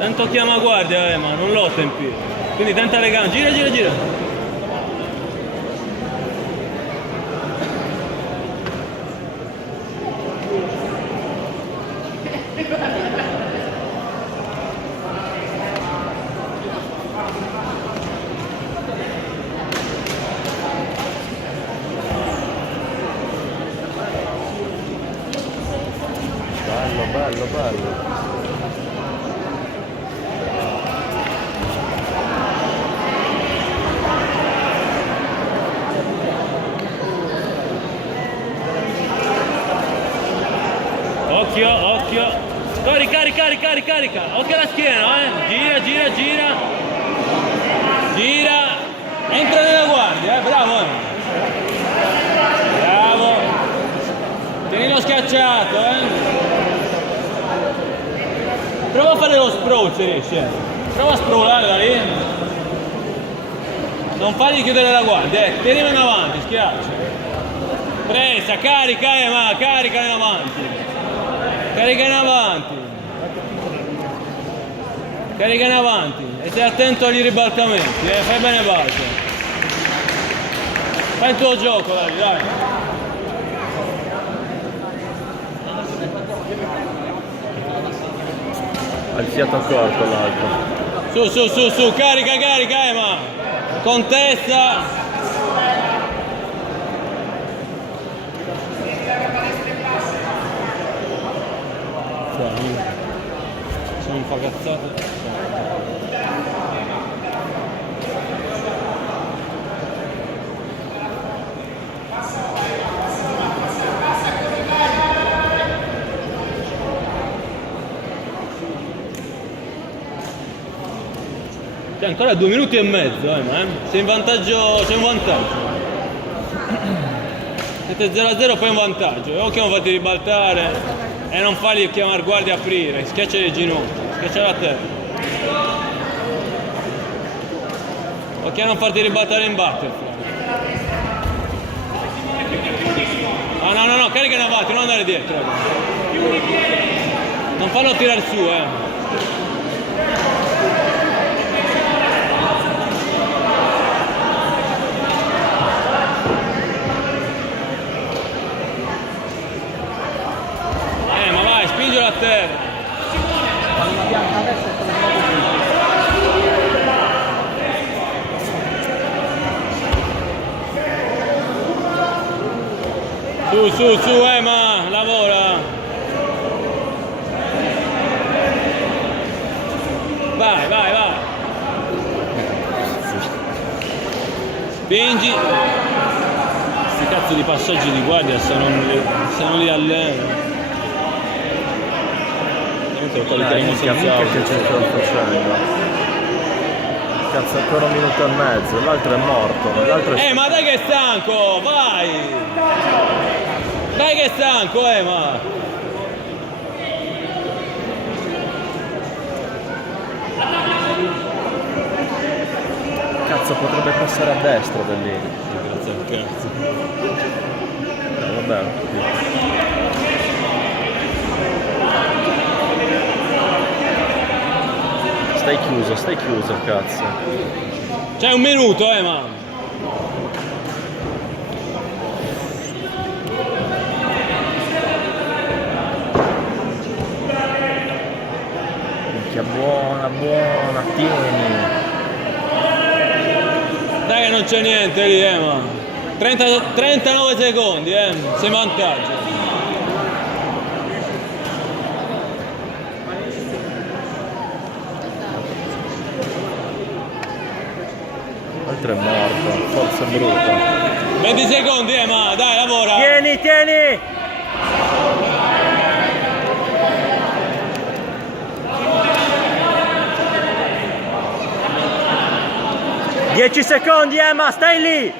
Tanto chiama guardia, ma non lotta in piedi. Quindi tenta le gambe, gira, gira, gira. Bello, bello, bello. Occhio, occhio. Carica. Occhio alla schiena, Gira, gira, gira. Gira. Entra nella guardia, bravo, Bravo. Tienilo schiacciato, Prova a fare lo sprawl se riesci, Prova a sprawlare da lì. Non fargli chiudere la guardia, tienilo in avanti, schiaccia. Pressa, carica, ma carica in avanti. Carica in avanti. Carica in avanti. E stai attento agli ribaltamenti, fai bene base. Fai il tuo gioco, dai. Ha il fiato corto l'altro. Su, carica, ma contesta. Se non fa cazzate. C'è ancora 2 minuti e mezzo, sei in vantaggio, c'è un vantaggio. Siete 0-0, poi un vantaggio. Occhio non fatti ribaltare e non fargli chiamare guardia a aprire, schiaccia le ginocchia, schiaccia la terra. Occhio a non farti ribaltare in butterfly. No, carica in avanti, non andare dietro. Non farlo tirare su, ma vai, spingilo a terra. Su, ma lavora. Vai. Spingi. Questi cazzo di passaggi di guardia se non li alleno. Minchia che centro facendo. Cazzo, ancora 1 minuto e mezzo, l'altro è morto. L'altro è... ma dai che è stanco, vai! Dai che è stanco, ma! Cazzo, potrebbe passare a destra da lì. Grazie al cazzo. Vabbè. Stai chiuso, cazzo. C'è 1 minuto, ma. Minchia, buona, tieni. Dai che non c'è niente lì, ma. 39 secondi, sei in vantaggio. L'altro è morto, forza brutta. 20 secondi, ma dai, lavora. Tieni! 10 secondi, ma stai lì!